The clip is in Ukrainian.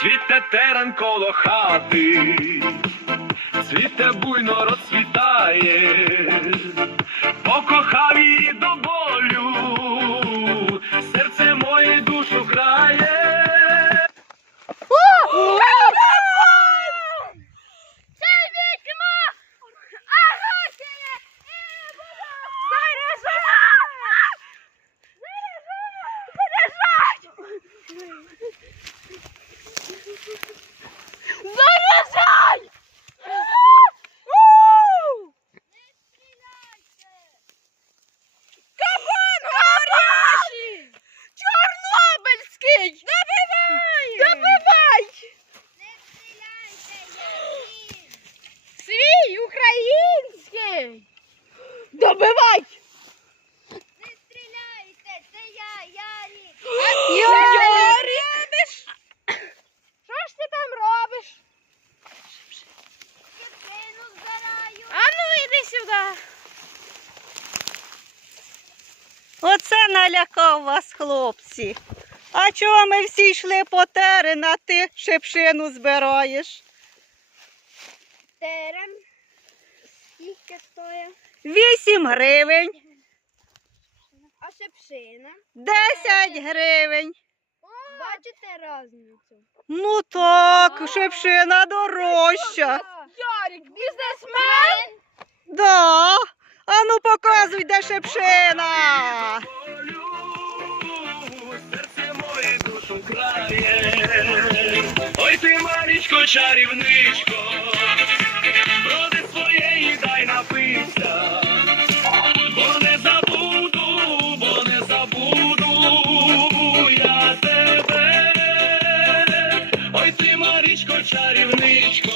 Світе терен коло хати, світе буйно розцвітає, покохав її до. Український! Добивай! Не стріляйте, це я, Ярі. Ярик! Що ж ти там робиш? Дитину збираю. А ну іди сюди. Оце налякав вас, хлопці. А чого ми всі йшли по терен, а ти шипшину збираєш? Терен. Скільки гривень, А шепшина. десять гривень. Бачите різницю? Ну так, шипшина дорожча. Ярик, бізнесмен! Да. А ну показуй, де крає. Ой ти, Марічко, чарівничко, Ой, ти, Марічко, чарівничко.